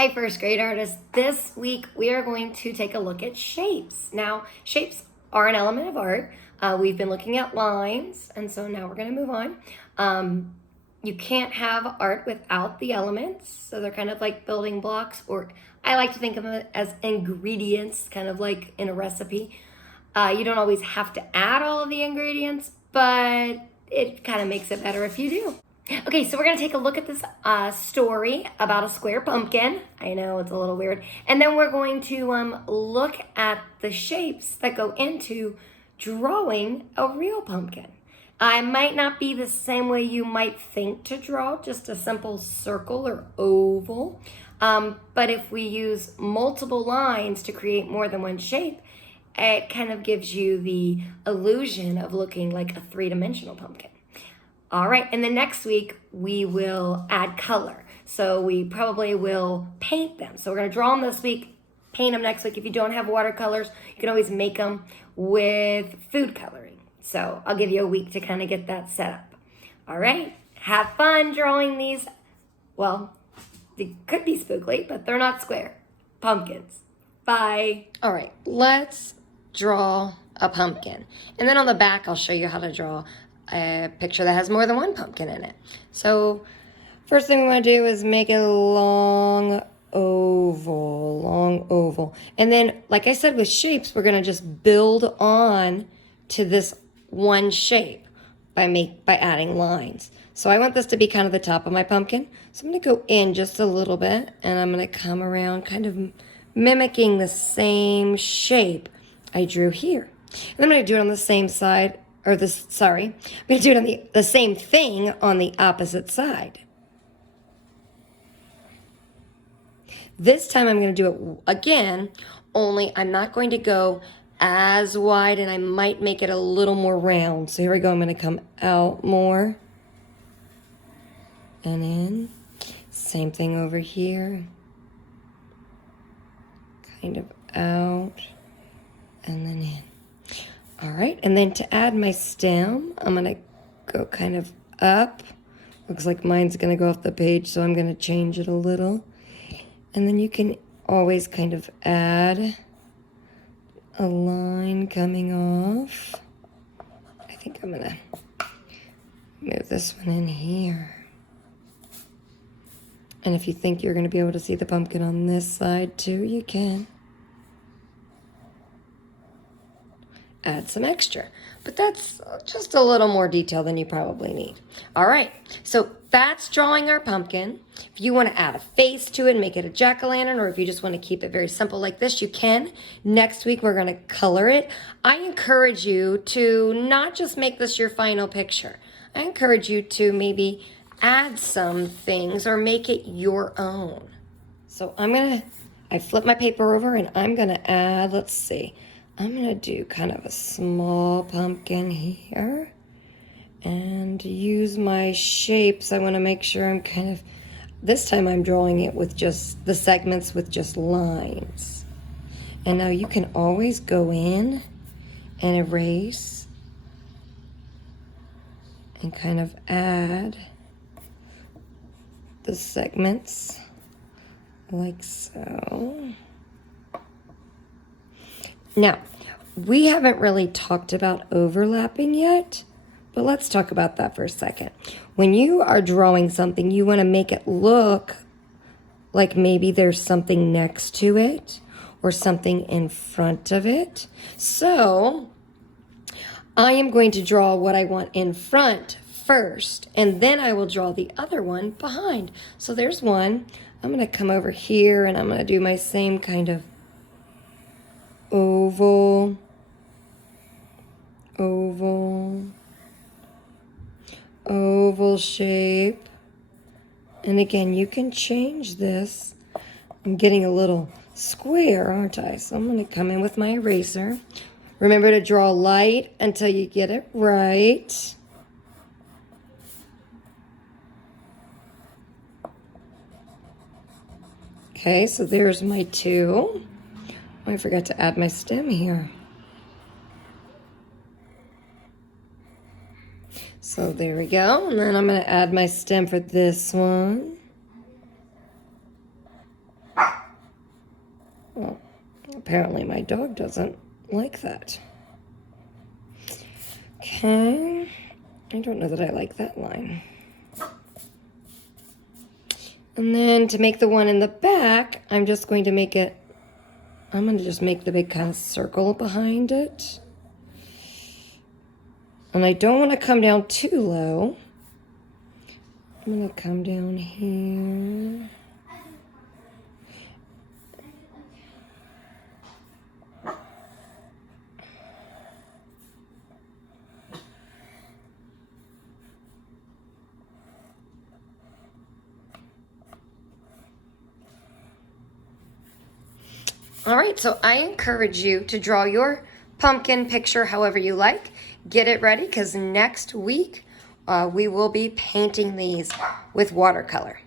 Hi, first grade artists. This week we are going to take a look at shapes. Now, shapes are an element of art. We've been looking at lines, and so now we're going to move on. You can't have art without the elements, so they're kind of like building blocks, or I like to think of them as ingredients, kind of like in a recipe. You don't always have to add all of the ingredients, but it kind of makes it better if you do. Okay, so we're gonna take a look at this story about a square pumpkin. I know it's a little weird. And then we're going to look at the shapes that go into drawing a real pumpkin. It might not be the same way you might think to draw, just a simple circle or oval. But if we use multiple lines to create more than one shape, it kind of gives you the illusion of looking like a three-dimensional pumpkin. All right, and then next week we will add color. So we probably will paint them. So we're gonna draw them this week, paint them next week. If you don't have watercolors, you can always make them with food coloring. So I'll give you a week to kind of get that set up. All right, have fun drawing these. Well, they could be spookly, but they're not square. Pumpkins. Bye. All right, let's draw a pumpkin. And then on the back, I'll show you how to draw a picture that has more than one pumpkin in it. So first thing we want to do is make a long oval. And then, like I said, with shapes, we're going to just build on to this one shape by adding lines. So I want this to be kind of the top of my pumpkin. So I'm going to go in just a little bit, and I'm going to come around kind of mimicking the same shape I drew here. And I'm going to do it on the same side, I'm going to do it on the same thing on the opposite side. This time I'm going to do it again, only I'm not going to go as wide, and I might make it a little more round. So here we go. I'm going to come out more and in. Same thing over here. Kind of out and then in. All right, and then to add my stem, I'm gonna go kind of up. Looks like mine's gonna go off the page, so I'm gonna change it a little. And then you can always kind of add a line coming off. I think I'm gonna move this one in here. And if you think you're gonna be able to see the pumpkin on this side too, you can. Add some extra, but that's just a little more detail than you probably need. All right, so that's drawing our pumpkin. If you want to add a face to it and make it a jack-o'-lantern, or if you just want to keep it very simple like this, you can. Next week, we're going to color it. I encourage you to not just make this your final picture. I encourage you to maybe add some things or make it your own. So I flip my paper over and I'm going to add, let's see, I'm going to do kind of a small pumpkin here and use my shapes. I want to make sure I'm kind of, this time I'm drawing it with just the segments with just lines. And now you can always go in and erase and kind of add the segments like so. Now, we haven't really talked about overlapping yet, but let's talk about that for a second. When you are drawing something, you want to make it look like maybe there's something next to it or something in front of it. So, I am going to draw what I want in front first, and then I will draw the other one behind. So there's one. I'm going to come over here, and I'm going to do my same kind of oval, oval shape. And again, you can change this. I'm getting a little square, aren't I? So I'm going to come in with my eraser. Remember to draw light until you get it right. Okay, so there's my two. Oh, I forgot to add my stem here. So there we go. And then I'm going to add my stem for this one. Well, apparently my dog doesn't like that. Okay. I don't know that I like that line. And then to make the one in the back, I'm just going to make it, I'm going to just make the big kind of circle behind it. And I don't want to come down too low. I'm going to come down here. All right, so I encourage you to draw your pumpkin picture however you like. Get it ready because next week we will be painting these with watercolor.